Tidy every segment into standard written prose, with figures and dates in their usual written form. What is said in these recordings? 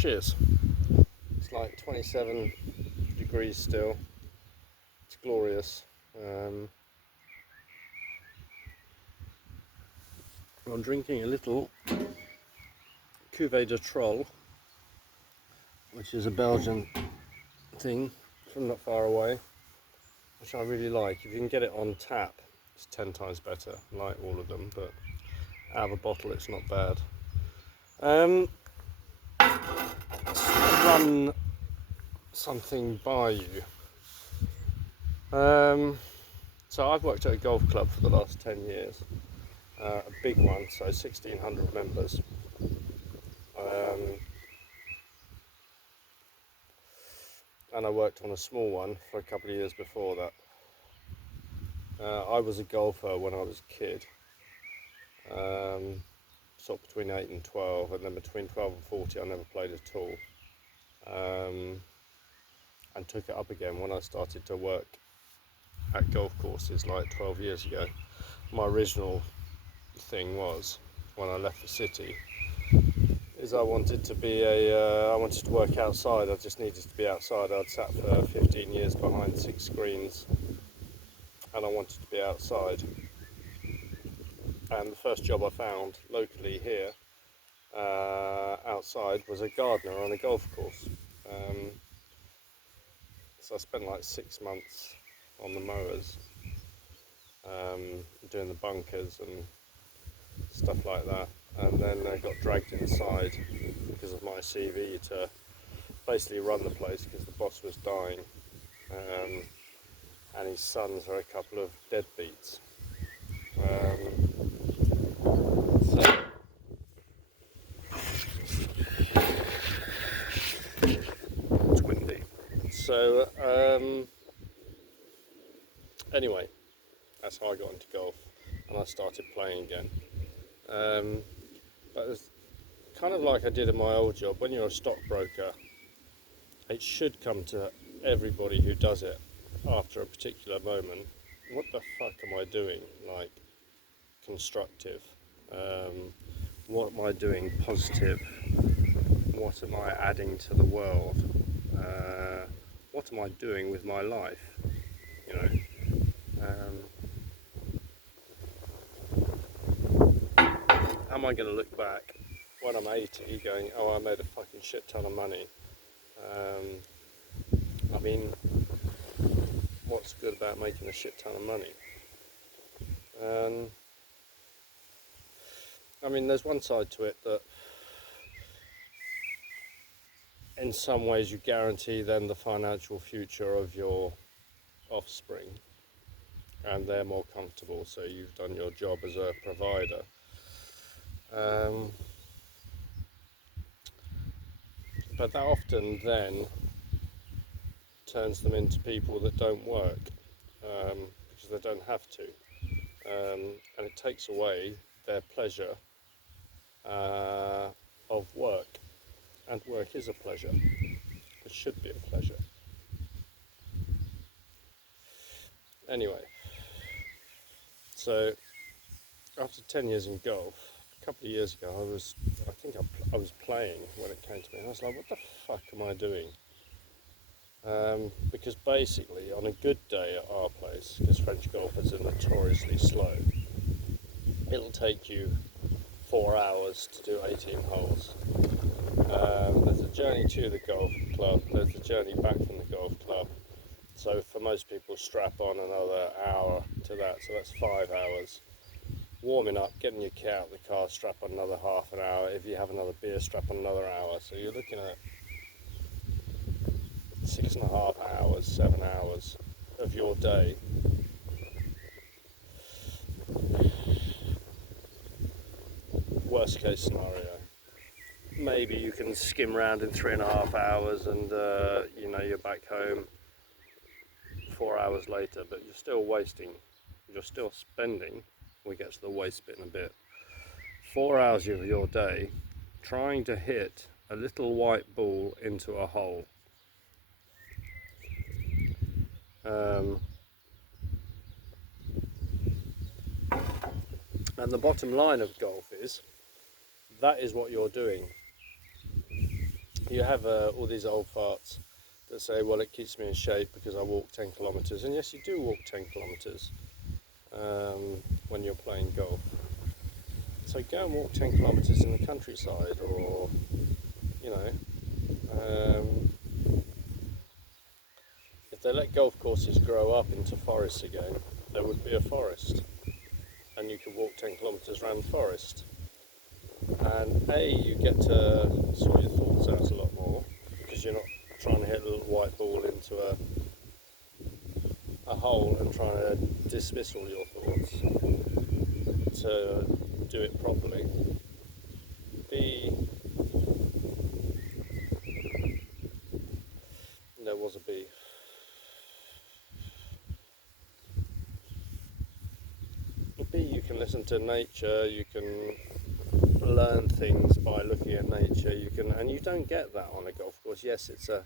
Cheers. It's like 27 degrees still. It's glorious. I'm drinking a little Cuvée de Troll, which is a Belgian thing from not far away, which I really like. If you can get it on tap, it's 10 times better, like all of them, but out of a bottle it's not bad. Run something by you. So I've worked at a golf club for the last 10 years, a big one, so 1,600 members. And I worked on a small one for a couple of years before that. I was a golfer when I was a kid, sort of between 8 and 12, and then between 12 and 40 I never played at all, and took it up again when I started to work at golf courses like 12 years ago. My original thing was, when I left the city, is I wanted to work outside. I just needed to be outside. I'd sat for 15 years behind 6 screens and I wanted to be outside. And the first job I found locally here, outside, was a gardener on a golf course. So I spent like 6 months on the mowers, doing the bunkers and stuff like that. And then I got dragged inside because of my CV to basically run the place because the boss was dying, and his sons are a couple of deadbeats. It's windy. So anyway, that's how I got into golf, and I started playing again. But it's kind of like I did in my old job. When you're a stockbroker, it should come to everybody who does it after a particular moment. What the fuck am I doing? Like, constructive. What am I doing positive? What am I adding to the world? What am I doing with my life? You know. Am I going to look back when I'm 80 going, oh, I made a fucking shit ton of money? I mean, what's good about making a shit ton of money? I mean, there's one side to it that in some ways you guarantee them the financial future of your offspring, and they're more comfortable, so you've done your job as a provider. But that often then turns them into people that don't work, because they don't have to, and it takes away their pleasure of work, and work is a pleasure. It should be a pleasure. Anyway, so after 10 years in golf, a couple of years ago, I was playing when it came to me, and I was like, what the fuck am I doing? Because basically, on a good day at our place, because French golfers are notoriously slow, it'll take you 4 hours to do 18 holes. There's a journey to the golf club, there's a journey back from the golf club. So for most people, strap on another hour to that, so that's 5 hours. Warming up, getting your kit out of the car, strap on another half an hour. If you have another beer, strap on another hour. So you're looking at 6.5 hours, 7 hours of your day. Worst case scenario. Maybe you can skim round in 3.5 hours and you're back home 4 hours later, but you're still spending, we get to the waste bit in a bit, 4 hours of your day trying to hit a little white ball into a hole. And the bottom line of golf is, that is what you're doing You have all these old farts that say, well, it keeps me in shape because I walk 10 kilometres. And yes, you do walk 10 kilometres when you're playing golf. So go and walk 10 kilometres in the countryside, or, you know, if they let golf courses grow up into forests again, there would be a forest. And you could walk 10 kilometres around the forest. And you get to sort your thoughts out a lot more, because you're not trying to hit a little white ball into a hole and trying to dismiss all your thoughts to do it properly. There was a bee. You can listen to nature, you can learn things by looking at nature, and you don't get that on a golf course. Yes, it's a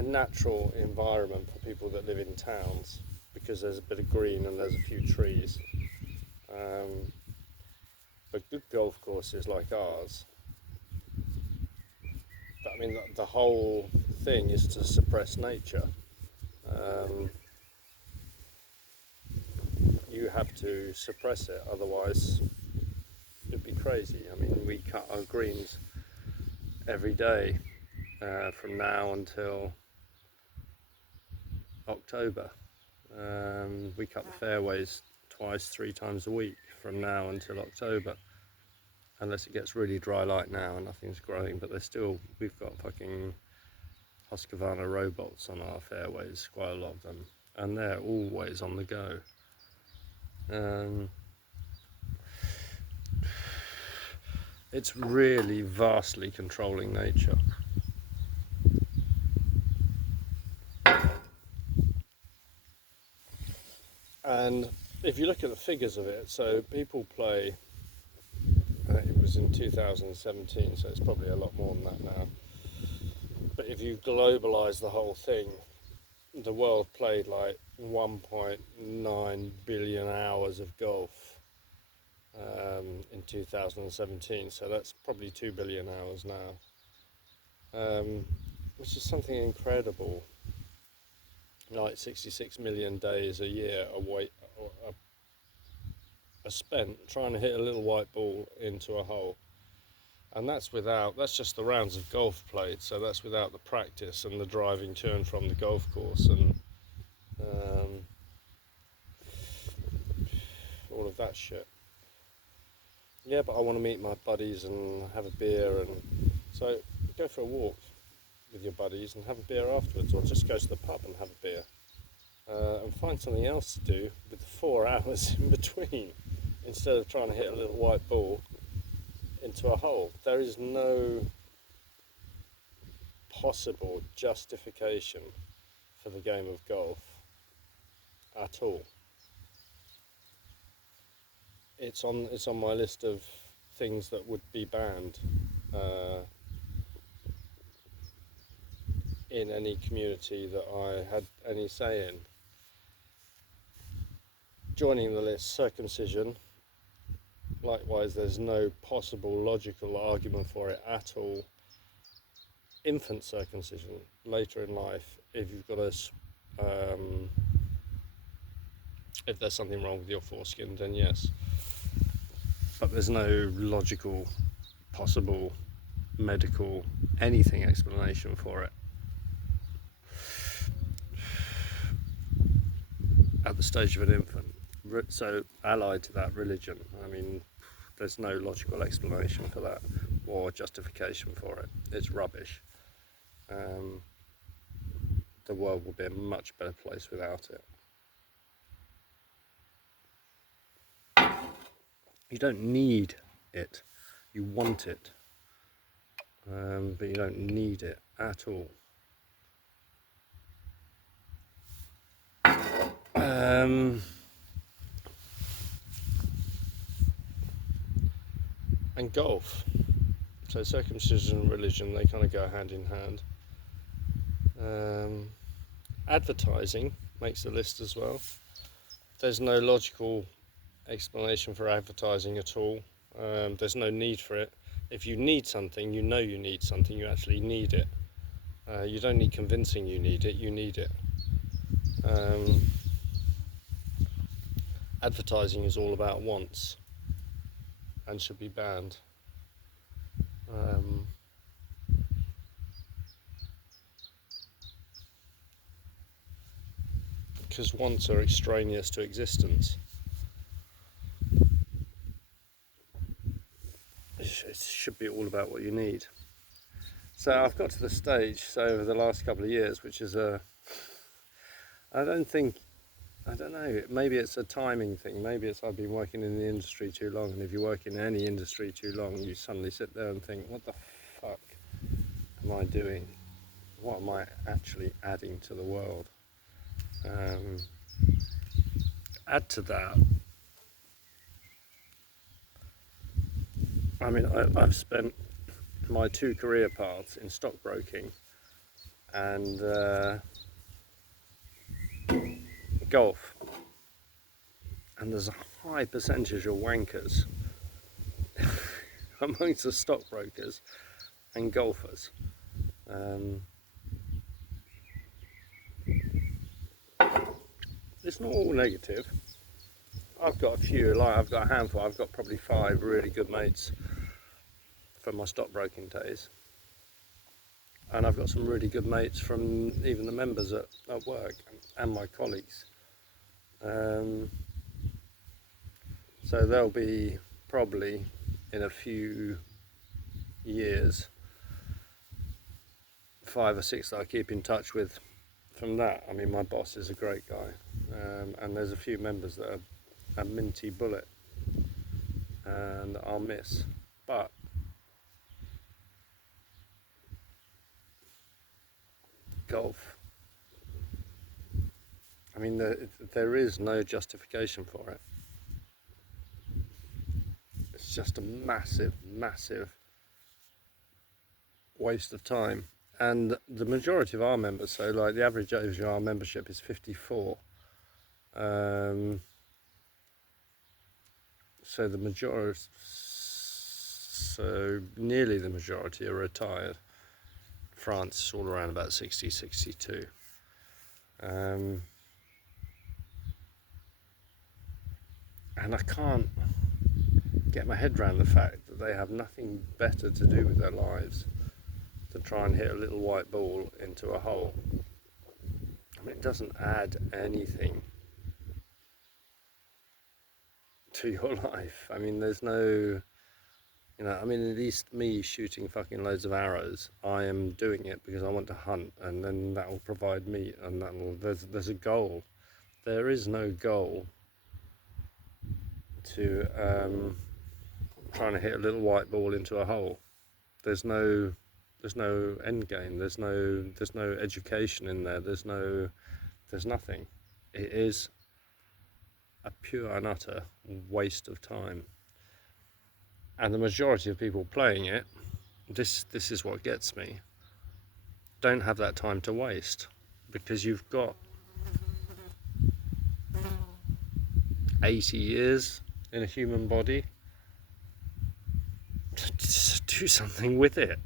natural environment for people that live in towns, because there's a bit of green and there's a few trees. But good golf courses like ours, I mean, the whole thing is to suppress nature. You have to suppress it, otherwise it'd be crazy. I mean, we cut our greens every day from now until October. We cut the fairways twice, 3 times a week from now until October, unless it gets really dry like now and nothing's growing. But we've got fucking Husqvarna robots on our fairways, quite a lot of them, and they're always on the go. It's really vastly controlling nature. And if you look at the figures of it, so people play, it was in 2017, so it's probably a lot more than that now. But if you globalise the whole thing, the world played like 1.9 billion hours of golf in 2017, so that's probably 2 billion hours now, which is something incredible. Like 66 million days a year are spent trying to hit a little white ball into a hole. And that's just the rounds of golf played, so that's without the practice and the driving to and from the golf course and all of that shit. Yeah, but I want to meet my buddies and have a beer, and so go for a walk with your buddies and have a beer afterwards, or just go to the pub and have a beer, and find something else to do with the 4 hours in between, instead of trying to hit a little white ball into a hole. There is no possible justification for the game of golf at all. It's on my list of things that would be banned in any community that I had any say in. Joining the list, circumcision. Likewise, there's no possible logical argument for it at all. Infant circumcision later in life, if you've got if there's something wrong with your foreskin, then yes. But there's no logical, possible, medical, anything explanation for it at the stage of an infant. So allied to that, religion. I mean, there's no logical explanation for that or justification for it. It's rubbish. The world will be a much better place without it. You don't need it. You want it. But you don't need it at all. And golf. So circumcision and religion, they kind of go hand in hand. Advertising makes the list as well. There's no logical explanation for advertising at all. There's no need for it. If you need something, you know you need something, you actually need it. You don't need convincing you need it, you need it. Advertising is all about wants and should be banned. Because wants are extraneous to existence. It should be all about what you need. So I've got to the stage, so over the last couple of years, which is I don't know, maybe it's a timing thing, maybe it's I've been working in the industry too long, and if you work in any industry too long, you suddenly sit there and think, what the fuck am I doing? What am I actually adding to the world? Add to that, I mean, I've spent my 2 career paths in stockbroking and golf, and there's a high percentage of wankers amongst the stockbrokers and golfers. It's not all negative. I've got a few, I've got a handful, I've got probably 5 really good mates from my stockbroking days. And I've got some really good mates from even the members at work and my colleagues. So there'll be probably in a few years 5 or 6 that I keep in touch with from that. I mean, my boss is a great guy, and there's a few members that are a minty bullet and I'll miss. But golf, I mean, there is no justification for it. It's just a massive, massive waste of time. And the majority of our members, so like the average age of our membership is 54. So the majority, so nearly the majority are retired. France is all around about 60, 62. And I can't get my head around the fact that they have nothing better to do with their lives to try and hit a little white ball into a hole. I mean, it doesn't add anything to your life. I mean, there's no, I mean, at least me shooting fucking loads of arrows, I am doing it because I want to hunt, and then that will provide meat, and there's a goal. There is no goal to trying to hit a little white ball into a hole. There's no end game. There's no education in there. There's nothing. It is a pure and utter waste of time. And the majority of people playing it, this is what gets me, don't have that time to waste, because you've got 80 years in a human body. Just do something with it.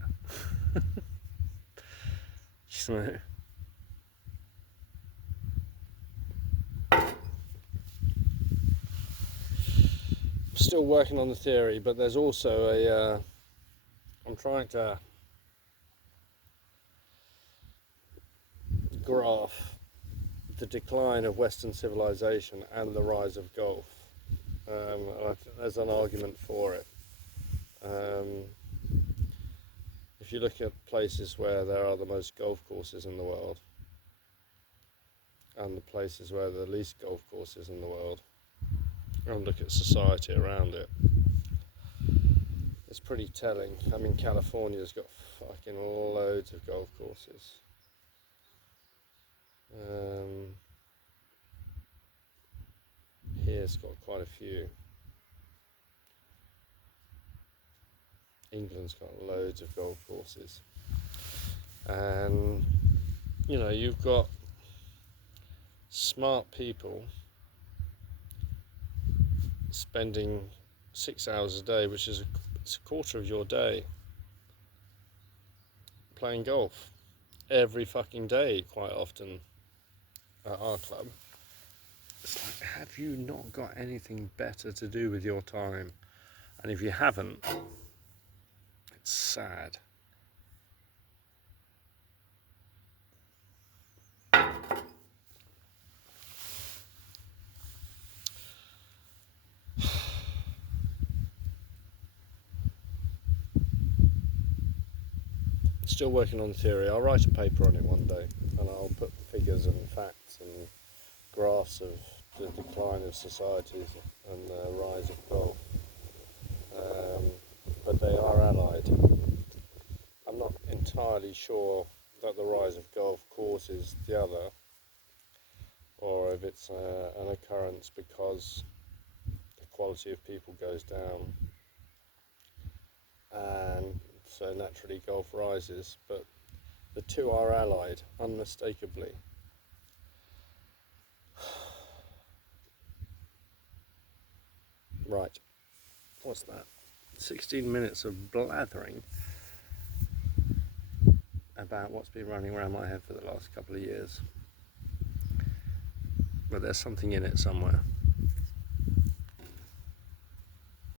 So, still working on the theory, but there's also I'm trying to graph the decline of Western civilization and the rise of golf. I think there's an argument for it. If you look at places where there are the most golf courses in the world and the places where there are the least golf courses in the world, and look at society around it, it's pretty telling. I mean, California's got fucking loads of golf courses. Here's got quite a few. England's got loads of golf courses. And, you've got smart people spending 6 hours a day, which is it's a quarter of your day playing golf every fucking day, quite often at our club. It's like, have you not got anything better to do with your time? And if you haven't, it's sad. Still working on the theory. I'll write a paper on it one day, and I'll put figures and facts and graphs of the decline of societies and the rise of golf. But they are allied. I'm not entirely sure that the rise of golf causes the other, or if it's an occurrence because the quality of people goes down, and so naturally golf rises. But the two are allied, unmistakably. Right, what's that? 16 minutes of blathering about what's been running around my head for the last couple of years. But there's something in it somewhere.